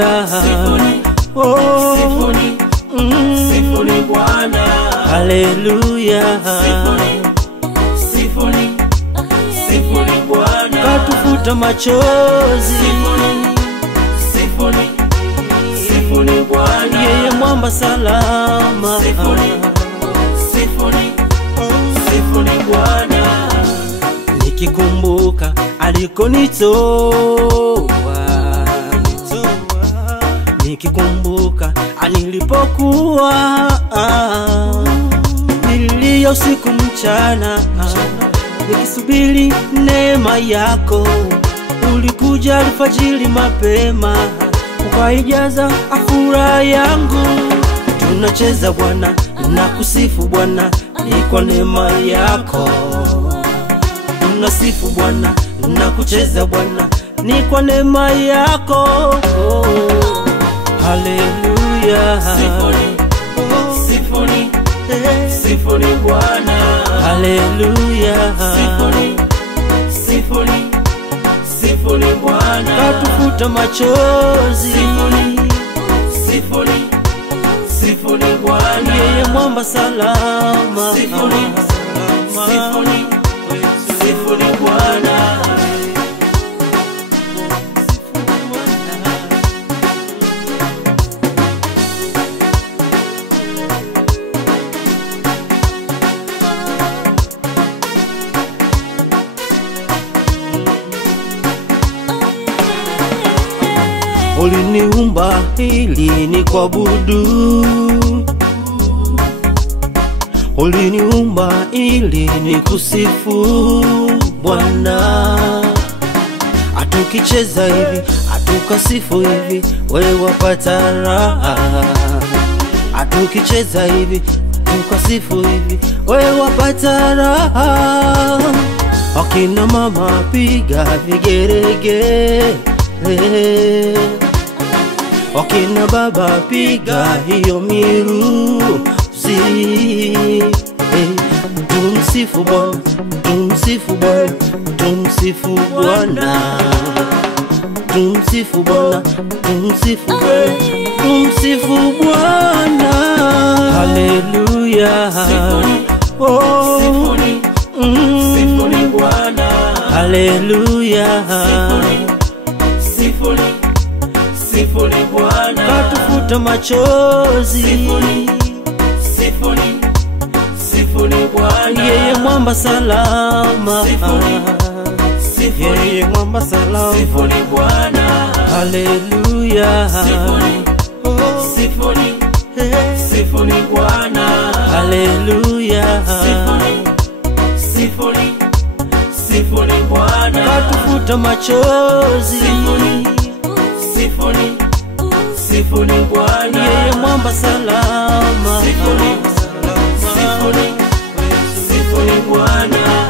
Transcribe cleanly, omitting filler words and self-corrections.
Hallelujah. Oh, Sifuni Bwana. Hallelujah. Sifuni Bwana. Katufuta machozi. Sifuni Bwana. Yeye mwamba salama. Sifuni Bwana. Nikikumbuka alikonitoa, nikikumbuka nilipokuwa, nilia usiku mchana, nikisubiri neema yako. Ulikuja alfajiri mapema, ukaijaza furaha yangu. Tunacheza Bwana na kusifu Bwana, ni kwa neema yako. Tunasifu Bwana na kucheza Bwana, ni kwa neema yako. Hallelujah. Sifuni Bwana. Hallelujah. Sifuni Bwana. Katufuta machozi. Sifuni Bwana. Yeye mwamba salama. Sifuni Bwana. Uliniumba ili nikuabudu, uliniumba ili nikusifu Bwana. Atukicheza hivi, atukasifu hivi, wewe wapata raha. Atukicheza hivi, tukasifu hivi, wewe wapata raha. Akina mama piga vigeregere, wakina baba piga hiyo miruzi. Tumsifu Bwana, tumsifu Bwana, tumsifu Bwana, tumsifu Bwana, tumsifu Bwana, tumsifu Bwana. Hallelujah. Sifuni Bwana. Hallelujah. Sifuni Bwana. Katufuta machozi. Sifuni Bwana. Yeye mwamba salama. Yeye mwamba salama. Sifuni Bwana. Hallelujah. Sifuni Bwana. Hallelujah. Sifuni Bwana. Katufuta machozi. Sifuni Bwana. Yeye mwamba salama. Sifuni Bwana.